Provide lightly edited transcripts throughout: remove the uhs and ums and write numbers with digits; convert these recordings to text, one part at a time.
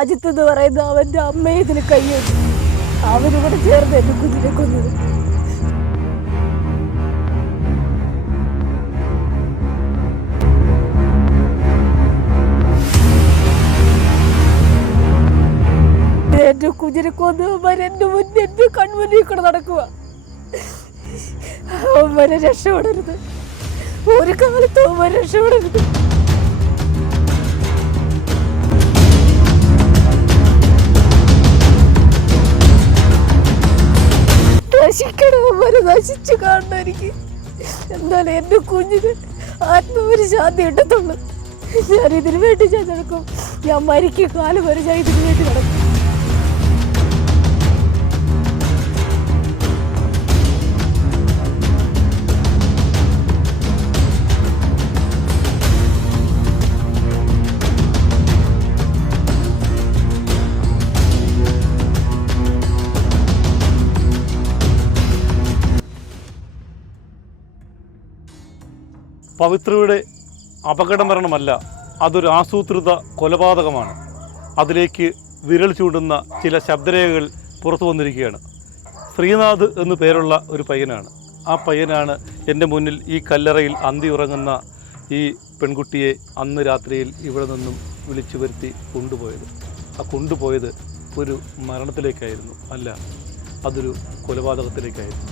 അജിത്ത് എന്ന് പറയുന്ന അവൻ്റെ അമ്മയെ ഇതിന് കൈയ്യൊന്നു. അവനിവിടെ ചേർന്ന് എൻ്റെ കുഞ്ഞിനെ കൊന്നത്. എൻ്റെ കുഞ്ഞിനെ കൊന്നവന്മാർ എൻ്റെ മുന്നിൽ എൻ്റെ കൺമുന്നിൽ കൂടെ നടക്കുക. അവന്മാരെ രക്ഷപ്പെടരുത്, ഒരു കാലത്തും അവന്മാരെ രക്ഷപ്പെടരുത്. നശിക്കണം, അവന്മാരെ നശിച്ചു കാണണം എനിക്ക്. എന്നാലും എൻ്റെ കുഞ്ഞിന് ആത്മവര് ശാന്തി കിട്ടത്തുള്ളൂ. ഞാൻ ഇതിനു വേണ്ടി ഞാൻ നടക്കും. ഞാൻ മരിക്കും കാലം വരെ ഞാൻ ഇതിനു വേണ്ടി നടക്കും. പവിത്രയുടെ അപകട മരണമല്ല, അതൊരു ആസൂത്രിത കൊലപാതകമാണ്. അതിലേക്ക് വിരൽ ചൂണ്ടുന്ന ചില ശബ്ദരേഖകൾ പുറത്തു വന്നിരിക്കുകയാണ്. ശ്രീനാഥ് എന്നു പേരുള്ള ഒരു പയ്യനാണ്. ആ പയ്യനാണ് എൻ്റെ മുന്നിൽ ഈ കല്ലറയിൽ അന്തി ഉറങ്ങുന്ന ഈ പെൺകുട്ടിയെ അന്ന് രാത്രിയിൽ ഇവിടെ നിന്നും വിളിച്ചു വരുത്തി കൊണ്ടുപോയത്. ആ കൊണ്ടുപോയത് ഒരു മരണത്തിലേക്കായിരുന്നു, അല്ല, അതൊരു കൊലപാതകത്തിലേക്കായിരുന്നു.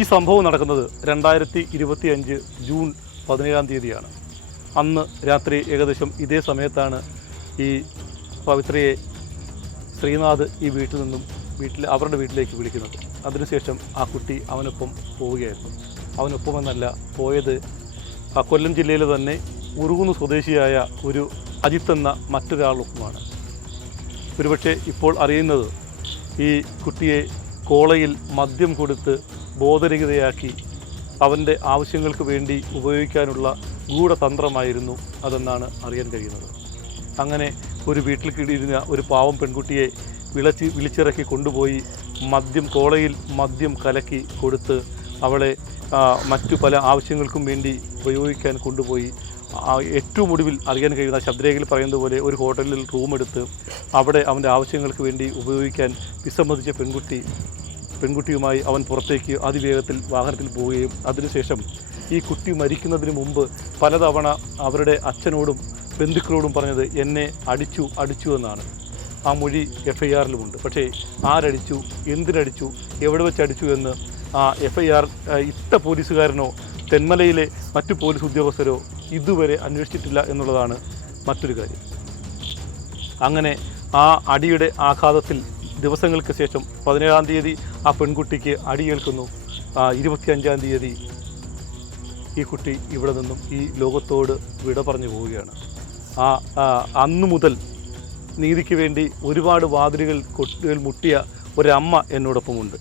ഈ സംഭവം നടക്കുന്നത് 2025 ജൂൺ 17-ാം തീയതിയാണ്. അന്ന് രാത്രി ഏകദേശം ഇതേ സമയത്താണ് ഈ പവിത്രയെ ശ്രീനാഥ് ഈ വീട്ടിൽ നിന്നും അവരുടെ വീട്ടിലേക്ക് വിളിക്കുന്നത്. അതിനുശേഷം ആ കുട്ടി അവനൊപ്പം പോവുകയായിരുന്നു. അവനൊപ്പമെന്നല്ല പോയത്, ആ കൊല്ലം ജില്ലയിലെ തന്നെ ഉറുകുന്ന് സ്വദേശിയായ ഒരു അജിത്ത് എന്ന മറ്റൊരാളൊപ്പമാണ്. ഒരുപക്ഷെ ഇപ്പോൾ അറിയുന്നത് ഈ കുട്ടിയെ കോളയിൽ മദ്യം കൊടുത്ത് ബോധരഹിതയാക്കി അവൻ്റെ ആവശ്യങ്ങൾക്ക് വേണ്ടി ഉപയോഗിക്കാനുള്ള ഗൂഢതന്ത്രമായിരുന്നു അതെന്നാണ് അറിയാൻ കഴിയുന്നത്. അങ്ങനെ ഒരു വീട്ടിൽ കിടിയിരുന്ന ഒരു പാവം പെൺകുട്ടിയെ വിളിച്ചിറക്കി കൊണ്ടുപോയി കോളയിൽ മദ്യം കലക്കി കൊടുത്ത് അവളെ മറ്റു പല ആവശ്യങ്ങൾക്കും വേണ്ടി ഉപയോഗിക്കാൻ കൊണ്ടുപോയി. ഏറ്റവും ഒടുവിൽ അറിയാൻ കഴിയുന്ന ശബ്ദരേഖയിൽ പറയുന്നത് പോലെ ഒരു ഹോട്ടലിൽ റൂമെടുത്ത് അവിടെ അവൻ്റെ ആവശ്യങ്ങൾക്ക് വേണ്ടി ഉപയോഗിക്കാൻ വിസമ്മതിച്ച പെൺകുട്ടിയുമായി അവൻ പുറത്തേക്ക് അതിവേഗത്തിൽ വാഹനത്തിൽ പോവുകയും അതിനുശേഷം ഈ കുട്ടി മരിക്കുന്നതിന് മുമ്പ് പലതവണ അവരുടെ അച്ഛനോടും ബന്ധുക്കളോടും പറഞ്ഞത് എന്നെ അടിച്ചു എന്നാണ്. ആ മൊഴി FIRലുമുണ്ട്. പക്ഷേ ആരടിച്ചു, എന്തിനടിച്ചു, എവിടെ വെച്ച് അടിച്ചു എന്ന് ആ FIR ഇട്ട പോലീസുകാരനോ തെന്മലയിലെ മറ്റു പോലീസ് ഉദ്യോഗസ്ഥരോ ഇതുവരെ അന്വേഷിച്ചിട്ടില്ല എന്നുള്ളതാണ് മറ്റൊരു കാര്യം. അങ്ങനെ ആ അടിയുടെ ആഘാതത്തിൽ ദിവസങ്ങൾക്ക് ശേഷം 17-ാം തീയതി ആ പെൺകുട്ടിക്ക് അടിയേൽക്കുന്നു. 25-ാം തീയതി ഈ കുട്ടി ഇവിടെ നിന്നും ഈ ലോകത്തോട് വിട പറഞ്ഞു പോവുകയാണ്. അന്നു മുതൽ നീതിക്ക് വേണ്ടി ഒരുപാട് വാതിലുകൾ മുട്ടിയ ഒരമ്മ എന്നോടൊപ്പമുണ്ട്.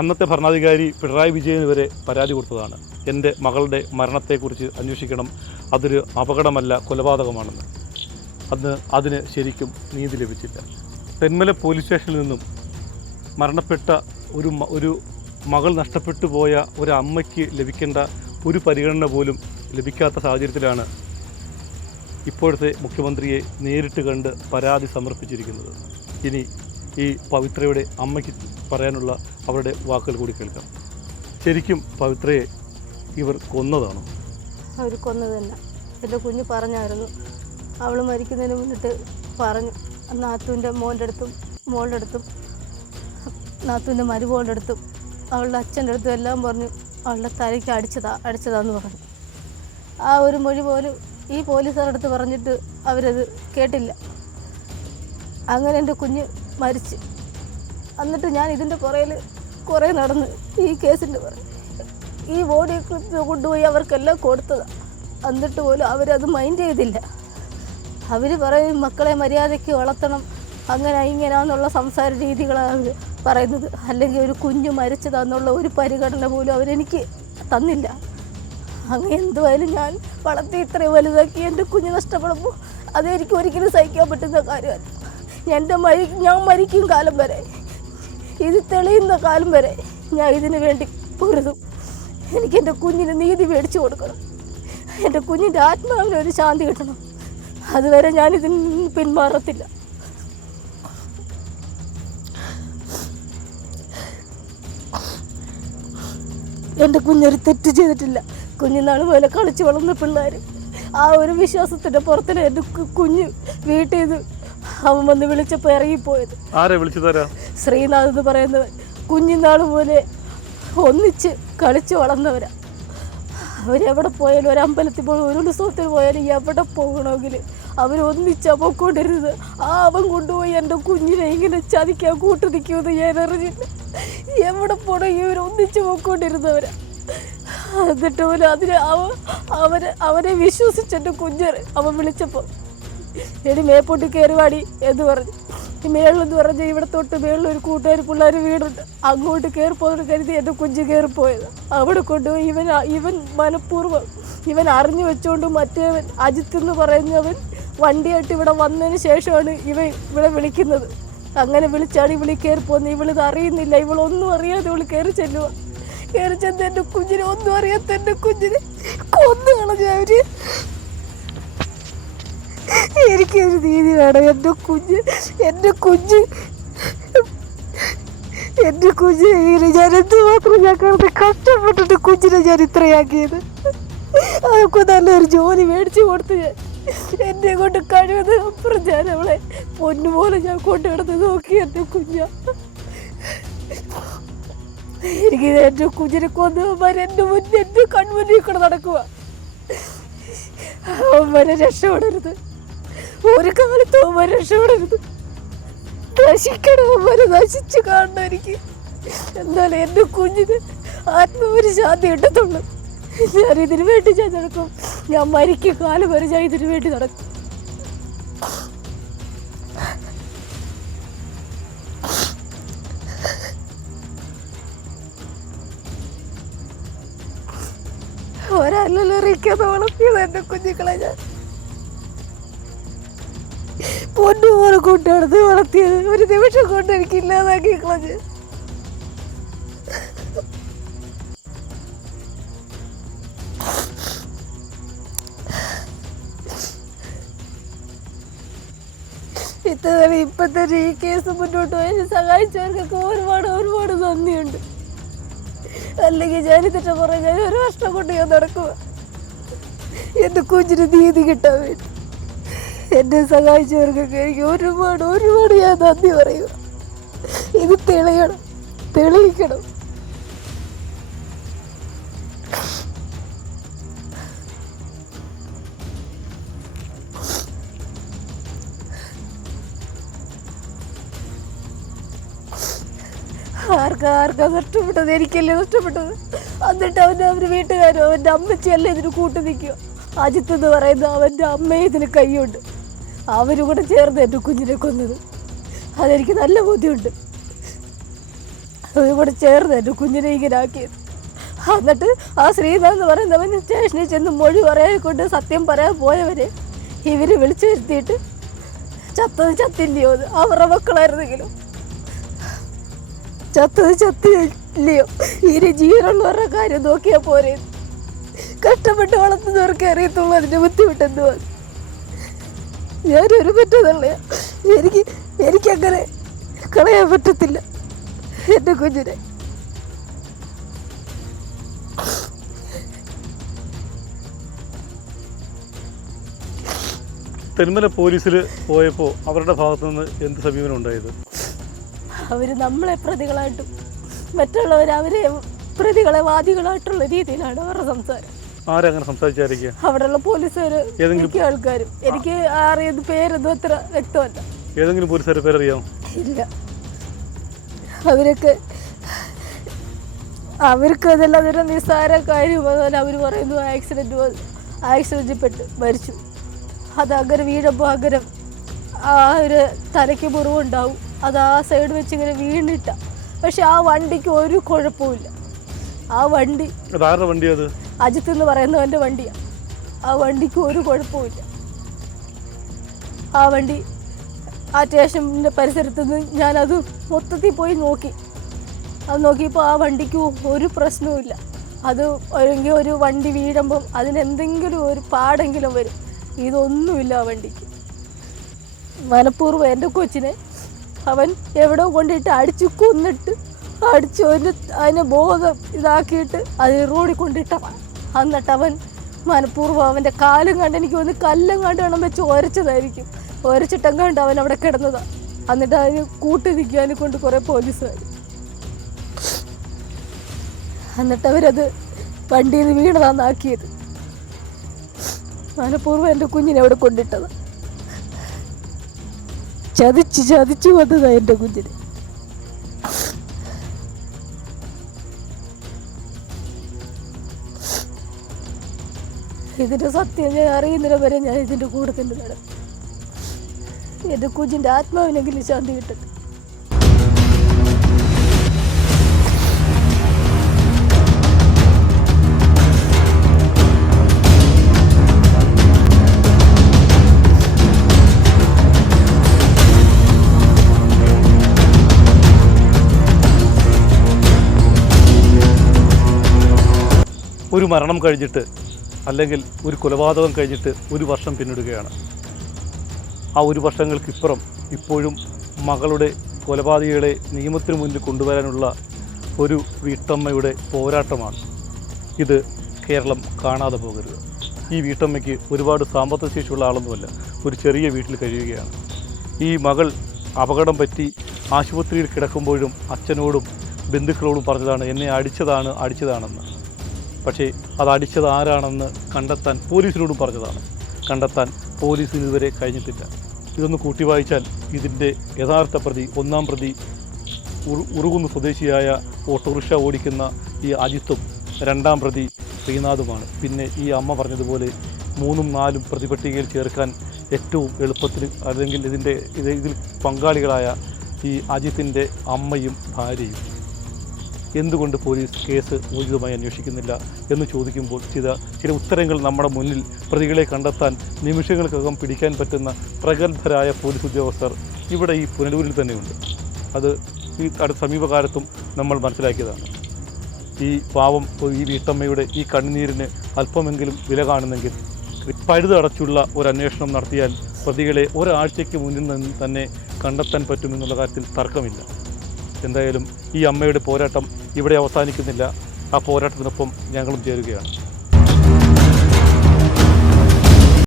അന്നത്തെ ഭരണാധികാരി പിണറായി വിജയന് വരെ പരാതി കൊടുത്തതാണ്, എൻ്റെ മകളുടെ മരണത്തെക്കുറിച്ച് അന്വേഷിക്കണം, അതൊരു അപകടമല്ല കൊലപാതകമാണെന്ന്. അതിന് ശരിക്കും നീതി ലഭിച്ചില്ല. തെന്മല പോലീസ് സ്റ്റേഷനിൽ നിന്നും മരണപ്പെട്ട ഒരു മകൾ നഷ്ടപ്പെട്ടു പോയ ഒരു അമ്മയ്ക്ക് ലഭിക്കേണ്ട ഒരു പരിഗണന പോലും ലഭിക്കാത്ത സാഹചര്യത്തിലാണ് ഇപ്പോഴത്തെ മുഖ്യമന്ത്രിയെ നേരിട്ട് കണ്ട് പരാതി സമർപ്പിച്ചിരിക്കുന്നത്. ഇനി ഈ പവിത്രയുടെ അമ്മയ്ക്ക് പറയാനുള്ള അവരുടെ വാക്കുകൾ കൂടി കേൾക്കാം. ശരിക്കും പവിത്രയെ ഇവർ കൊന്നതാണോ? അവർ കൊന്നത് തന്നെ. എൻ്റെ കുഞ്ഞ് പറഞ്ഞായിരുന്നു, അവൾ മരിക്കുന്നതിന് മുന്നിട്ട് പറഞ്ഞു, നാത്തൂൻ്റെ മോളുടെ അടുത്തും നാത്തൂൻ്റെ മരുമോളുടെ അടുത്തും അവളുടെ അച്ഛൻ്റെ അടുത്തും എല്ലാം പറഞ്ഞു അവളുടെ തലയ്ക്ക് അടിച്ചതാന്ന് പറഞ്ഞു. ആ ഒരു മൊഴി പോലും ഈ പോലീസുകാരുടെ അടുത്ത് പറഞ്ഞിട്ട് അവരത് കേട്ടില്ല. അങ്ങനെ എൻ്റെ കുഞ്ഞ് മരിച്ച്. എന്നിട്ട് ഞാൻ ഇതിൻ്റെ പുറയിൽ കുറേ നടന്ന് ഈ കേസിൻ്റെ പുറകെ ഈ ബോഡി കൊണ്ടുപോയി അവർക്കെല്ലാം കൊടുത്തതാണ്. എന്നിട്ട് പോലും അവരത് മൈൻഡ് ചെയ്തില്ല. അവർ പറയും മക്കളെ മര്യാദയ്ക്ക് വളർത്തണം, അങ്ങനെ ഇങ്ങനെയാണെന്നുള്ള സംസാര രീതികളാണ് അവർ പറയുന്നത്. അല്ലെങ്കിൽ ഒരു കുഞ്ഞ് മരിച്ചതാന്നുള്ള ഒരു പരിഗണന പോലും അവരെനിക്ക് തന്നില്ല. അങ്ങനെ എന്തുവായാലും ഞാൻ വളർത്തി ഇത്രയും വലുതാക്കി എൻ്റെ കുഞ്ഞ് നഷ്ടപ്പെടുമ്പോൾ അതെനിക്ക് ഒരിക്കലും സഹിക്കാൻ പറ്റുന്ന കാര്യമല്ല. ഞാൻ മരിക്കും കാലം വരെ, ഇത് തെളിയുന്ന കാലം വരെ ഞാൻ ഇതിനു വേണ്ടി പൊരുതും. എനിക്ക് എൻ്റെ കുഞ്ഞിന് നീതി മേടിച്ചു കൊടുക്കണം. എൻ്റെ കുഞ്ഞിൻ്റെ ആത്മാവിന് ഒരു ശാന്തി കിട്ടണം. അതുവരെ ഞാനിതിൽ നിന്ന് പിന്മാറത്തില്ല. എൻ്റെ കുഞ്ഞൊരു തെറ്റ് ചെയ്തിട്ടില്ല. കുഞ്ഞുനാൾ പോലെ കളിച്ച് വളർന്ന പിള്ളേർ, ആ ഒരു വിശ്വാസത്തിൻ്റെ പുറത്തില് എൻ്റെ കുഞ്ഞ് വീട്ടിൽ നിന്ന് അവൻ വന്ന് വിളിച്ചപ്പോൾ ഇറങ്ങിപ്പോയത്. ആരെ വിളിച്ചതാരാ? ശ്രീനാഥ് എന്ന് പറയുന്നവൻ. കുഞ്ഞുനാൾ പോലെ ഒന്നിച്ച് കളിച്ച് വളർന്നവരാ. അവരെവിടെ പോയാലും ഒരു അമ്പലത്തിൽ പോയാലും ഒരു ഉത്സവത്തിന് പോയാലും എവിടെ പോകണമെങ്കിൽ അവരൊന്നിച്ചാണ് പോയിക്കൊണ്ടിരുന്നത്. അവൻ കൊണ്ടുപോയി എൻ്റെ കുഞ്ഞിനെ ഇങ്ങനെ ചതിക്കാൻ കൂട്ടു നിൽക്കുമെന്ന് ഞാൻ അറിഞ്ഞില്ല. എവിടെ പോകണമെങ്കിൽ ഇവരൊന്നിച്ച് പോയിക്കൊണ്ടിരുന്നവരാ. എന്നിട്ട് പോലും അവനെ വിശ്വസിച്ച് എൻ്റെ കുഞ്ഞറ് അവൻ വിളിച്ചപ്പോൾ എടി മേപ്പോട്ട് കയറുവാടി എന്ന് പറഞ്ഞു. ഈ മേളിലെന്ന് പറഞ്ഞാൽ ഇവിടെ തൊട്ട് മേളിലൊരു കൂട്ടുകാർ പിള്ളേർ വീടുണ്ട്, അങ്ങോട്ട് കയറിപ്പോയെന്ന് കരുതി എൻ്റെ കുഞ്ഞ് കയറിപ്പോയത്. അവിടെ കൊണ്ടുപോയി ഇവൻ മനഃപൂർവ്വം ഇവൻ അറിഞ്ഞു വെച്ചുകൊണ്ട് മറ്റേവൻ അജിത്ത് എന്ന് പറയുന്നവൻ വണ്ടിയായിട്ട് ഇവിടെ വന്നതിന് ശേഷമാണ് ഇവിടെ വിളിക്കുന്നത്. അങ്ങനെ വിളിച്ചാണ് ഇവളി കയറിപ്പോകുന്നത്. ഇവളിത് അറിയുന്നില്ല, ഇവളൊന്നും അറിയാതെ ഇവൾ കയറി ചെല്ലുക. കയറി ചെന്ന് എൻ്റെ കുഞ്ഞിനെ, ഒന്നും അറിയാത്ത എൻ്റെ കുഞ്ഞിനെ കൊന്നു കളഞ്ഞ അവര്. എനിക്കൊരു നീതി വേണം. എൻ്റെ കുഞ്ഞ് ഞാൻ എന്തുമാത്രം ഞാൻ കിടന്ന് കഷ്ടപ്പെട്ടിട്ട് കുഞ്ഞിനെ ഞാൻ ഇത്രയാക്കിയത്. അതൊക്കെ നല്ലൊരു ജോലി മേടിച്ചു കൊടുത്ത് എന്നെ കൊണ്ട് കഴിയുന്നത് അപ്പുറം ഞാൻ അവളെ പൊന്നുപോലെ ഞാൻ കൊണ്ടു കിടന്ന് നോക്കി. എൻ്റെ എനിക്ക് എൻ്റെ കുഞ്ഞിനെ കൊന്നവന്മാർ എൻ്റെ മുന്നിൽ എൻ്റെ കൺമുന്നിൽ കൂടെ നടക്കുക. അവന്മാരെ രക്ഷപ്പെടരുത്, ഒരു കാലത്ത് അവന്മാരെ രക്ഷപ്പെടരുത്. നശിക്കണം, അവന്മാരെ നശിച്ചു കാണണം എനിക്ക്. എന്നാലും എൻ്റെ കുഞ്ഞിന് ആത്മാവിന് ശാന്തി കിട്ടത്തുള്ളൂ. ഞാൻ ഇതിനു വേണ്ടി ഞാൻ നടക്കും. ഞാൻ മരിക്കും കാലം വരെ ഞാൻ ഇതിനു വേണ്ടി നടക്കും. ഒരല്ലെറിയിക്കാതെ വളർത്തിയത് എൻ്റെ കുഞ്ഞുങ്ങളെ ഞാൻ പൊന്നുപോലെ കൊണ്ടുനടന്ന് വളർത്തിയത്. ഒരു നിമിഷം കൊണ്ട് എനിക്ക് ഇല്ലാതാക്കി കളഞ്ഞ്. ഇപ്പം തന്നെ ഈ കേസ് മുന്നോട്ട് പോയി സഹായിച്ചവർക്കൊക്കെ ഒരുപാട് നന്ദിയുണ്ട്. അല്ലെങ്കിൽ ഞാനിതിട്ട് പറഞ്ഞ ഒരു വർഷം കൊണ്ട് ഞാൻ നടക്കുക എൻ്റെ കുഞ്ഞിന് നീതി കിട്ടാൻ വേണ്ടി. എന്നെ സഹായിച്ചവർക്കൊക്കെ എനിക്ക് ഒരുപാട് ഞാൻ നന്ദി പറയുക. ഇത് തെളിയിക്കണം. ആർക്കാ നഷ്ടപ്പെട്ടത്? എനിക്കല്ലേ നഷ്ടപ്പെട്ടത്. എന്നിട്ട് അവൻ്റെ വീട്ടുകാരും അവൻ്റെ അമ്മച്ചിയല്ലേ ഇതിന് കൂട്ടു നിൽക്കുക. അജിത്ത് എന്ന് പറയുന്ന അവൻ്റെ അമ്മയെ ഇതിന് കൈയുണ്ട്. അവരും കൂടെ ചേർന്ന് എൻ്റെ കുഞ്ഞിനെ കൊന്നത്. അതെനിക്ക് നല്ല ബുദ്ധിയുണ്ട്. അവരും കൂടെ ചേർന്ന് എൻ്റെ കുഞ്ഞിനെ ഇങ്ങനെ ആക്കിയത്. എന്നിട്ട് ആ ശ്രീനാഥ് എന്ന് പറയുന്നവൻ സ്റ്റേഷനിൽ ചെന്ന് മൊഴി പറയാൻ കൊണ്ട് സത്യം പറയാൻ പോയവരെ ഇവർ വിളിച്ചു വരുത്തിയിട്ട് ചത്തില്ലയോ, അവരുടെ മക്കളായിരുന്നെങ്കിലും ചത്തില്ലയോ, ഇനി ജീവനുള്ളവരുടെ കാര്യം നോക്കിയാൽ പോരെ. കഷ്ടപ്പെട്ട് വളർത്തുന്നവർക്ക് അറിയത്തുള്ളൂ അതിൻ്റെ ബുദ്ധിമുട്ടെന്തുവാ. ഞാനൊരു പറ്റതല്ല, എനിക്കങ്ങനെ കളയാൻ പറ്റത്തില്ല എൻ്റെ കുഞ്ഞിനെ. തെന്മല പോലീസിൽ പോയപ്പോൾ അവരുടെ ഭാഗത്തു നിന്ന് എന്ത് സമീപനം ഉണ്ടായത്? അവർ നമ്മളെ പ്രതികളായിട്ടും മറ്റുള്ളവരെ പ്രതികളെ വാദികളായിട്ടുള്ള രീതിയിലാണ് അവരുടെ സംസാരം. ആരങ്ങനെ സംസാരിച്ചായിരിക്കുക? അവിടെയുള്ള പോലീസുകാർ, മിക്ക ആൾക്കാരും. എനിക്ക് അറിയുന്ന പേരൊന്നും അത്ര വ്യക്തമല്ല. ഏതെങ്കിലും പോലീസുകാരുടെ പേരറിയാമോ? ഇല്ല. അവർക്ക് അതെല്ലാം അതൊരു നിസ്സാര കാര്യം. അതുപോലെ അവർ പറയുന്നു ആക്സിഡൻറ്റിൽ പെട്ട് മരിച്ചു. അത് അങ്ങനെ വീഴപ്പോൾ അങ്ങനെ ആ ഒരു തലയ്ക്ക് മുറിവുണ്ടാവും. അത് ആ സൈഡ് വെച്ച് ഇങ്ങനെ വീണിട്ട. പക്ഷെ ആ വണ്ടിക്ക് ഒരു കുഴപ്പമില്ല. ആ വണ്ടി അത് അജിത്ത് എന്ന് പറയുന്നവൻ്റെ വണ്ടിയാണ്. ആ വണ്ടിക്ക് ഒരു കുഴപ്പമില്ല. ആ വണ്ടി ആ സ്റ്റേഷൻ്റെ പരിസരത്ത് നിന്ന് ഞാനത് മൊത്തത്തിൽ പോയി നോക്കി. അത് നോക്കിയപ്പോൾ ആ വണ്ടിക്ക് ഒരു പ്രശ്നവുമില്ല. അത് ഒരു വണ്ടി വീഴുമ്പം അതിനെന്തെങ്കിലും ഒരു പാടെങ്കിലും വരും. ഇതൊന്നുമില്ല ആ വണ്ടിക്ക്. മനഃപൂർവ്വം എൻ്റെ കൊച്ചിനെ അവൻ എവിടെ കൊണ്ടിട്ട് അടിച്ചു കൊന്നിട്ട് അടിച്ച് അതിനെ ബോധം ഇതാക്കിയിട്ട് അത് റോഡിൽ കൊണ്ടിട്ടവൻ. എന്നിട്ട് അവൻ മനഃപൂർവ്വം അവൻ്റെ കാലും കണ്ട് എനിക്ക് വന്ന് കല്ലും കണ്ട് വേണം വെച്ച് ഒരച്ചതായിരിക്കും. ഒരച്ചിട്ടെങ്ങാണ്ട് അവൻ അവിടെ കിടന്നതാണ്. എന്നിട്ട് അതിന് കൂട്ടി നിൽക്കാനെ കൊണ്ട് കുറേ പോലീസുകാർ. എന്നിട്ട് അവരത് വണ്ടിയിൽ നിന്ന് വീണതാന്നാക്കിയത്. മനഃപൂർവ്വം എൻ്റെ കുഞ്ഞിനെ അവിടെ കൊണ്ടിട്ടത്. ചതിച്ചു വന്നതാണ് എൻ്റെ കുഞ്ഞിനെ. ഇതിൻ്റെ സത്യം ഞാൻ അറിയുന്നില്ല വരെ ഞാൻ ഇതിൻ്റെ കൂടെ തന്നെ നടക്കും. എൻ്റെ കുഞ്ഞിൻ്റെ ആത്മാവിനെങ്കിലും ശാന്തി കിട്ടട്ടെ. ഒരു മരണം കഴിഞ്ഞിട്ട് അല്ലെങ്കിൽ ഒരു കൊലപാതകം കഴിഞ്ഞിട്ട് 1 വർഷം പിന്നിടുകയാണ്. ആ 1 വർഷങ്ങൾക്കിപ്പുറം ഇപ്പോഴും മകളുടെ കൊലപാതകികളെ നിയമത്തിന് മുന്നിൽ കൊണ്ടുവരാനുള്ള ഒരു വീട്ടമ്മയുടെ പോരാട്ടമാണ്. ഇത് കേരളം കാണാതെ പോകരുത്. ഈ വീട്ടമ്മയ്ക്ക് ഒരുപാട് സാമ്പത്തിക ശേഷിയുള്ള ആളൊന്നുമല്ല. ഒരു ചെറിയ വീട്ടിൽ കഴിയുകയാണ്. ഈ മകൾ അപകടം പറ്റി ആശുപത്രിയിൽ കിടക്കുമ്പോഴും അച്ഛനോടും ബന്ധുക്കളോടും പറഞ്ഞതാണ് എന്നെ അടിച്ചതാണെന്ന്. പക്ഷേ അത് അടിച്ചത് ആരാണെന്ന് കണ്ടെത്താൻ പോലീസിനോടും പറഞ്ഞതാണ്. കണ്ടെത്താൻ പോലീസിന് ഇതുവരെ കഴിഞ്ഞിട്ടില്ല. ഇതൊന്ന് കൂട്ടി വായിച്ചാൽ ഇതിൻ്റെ യഥാർത്ഥ പ്രതി, 1-ാം പ്രതി ഉറുകുന്ന് സ്വദേശിയായ ഓട്ടോറിക്ഷ ഓടിക്കുന്ന ഈ അജിത്തും 2-ാം പ്രതി ശ്രീനാഥുമാണ്. പിന്നെ ഈ അമ്മ പറഞ്ഞതുപോലെ 3ഉം 4ഉം പ്രതിപട്ടികയിൽ ചേർക്കാൻ ഏറ്റവും എളുപ്പത്തിൽ അല്ലെങ്കിൽ ഇതിൽ പങ്കാളികളായ ഈ അജിത്തിൻ്റെ അമ്മയും ഭാര്യയും. എന്തുകൊണ്ട് പോലീസ് കേസ് ഊർജിതമായി അന്വേഷിക്കുന്നില്ല എന്ന് ചോദിക്കുമ്പോൾ ചില ഉത്തരങ്ങൾ നമ്മുടെ മുന്നിൽ പ്രതികളെ കണ്ടെത്താൻ നിമിഷങ്ങൾക്കകം പിടിക്കാൻ പറ്റുന്ന പ്രഗത്ഭരായ പോലീസ് ഉദ്യോഗസ്ഥർ ഇവിടെ ഈ പുനലൂരിൽ തന്നെയുണ്ട്. അത് ഈ സമീപകാലത്തും നമ്മൾ മനസ്സിലാക്കിയതാണ്. ഈ പാവം ഈ വീട്ടമ്മയുടെ ഈ കണ്ണുനീരിന് അല്പമെങ്കിലും വില കാണുന്നെങ്കിൽ പഴുതടച്ചുള്ള ഒരു അന്വേഷണം നടത്തിയാൽ പ്രതികളെ ഒരാഴ്ചയ്ക്ക് മുന്നിൽ നിന്ന് തന്നെ കണ്ടെത്താൻ പറ്റുമെന്നുള്ള കാര്യത്തിൽ തർക്കമില്ല. എന്തായാലും ഈ അമ്മയുടെ പോരാട്ടം ഇവിടെ അവസാനിക്കുന്നില്ല. ആ പോരാട്ടത്തിനൊപ്പം ഞങ്ങളും ചേരുകയാണ്.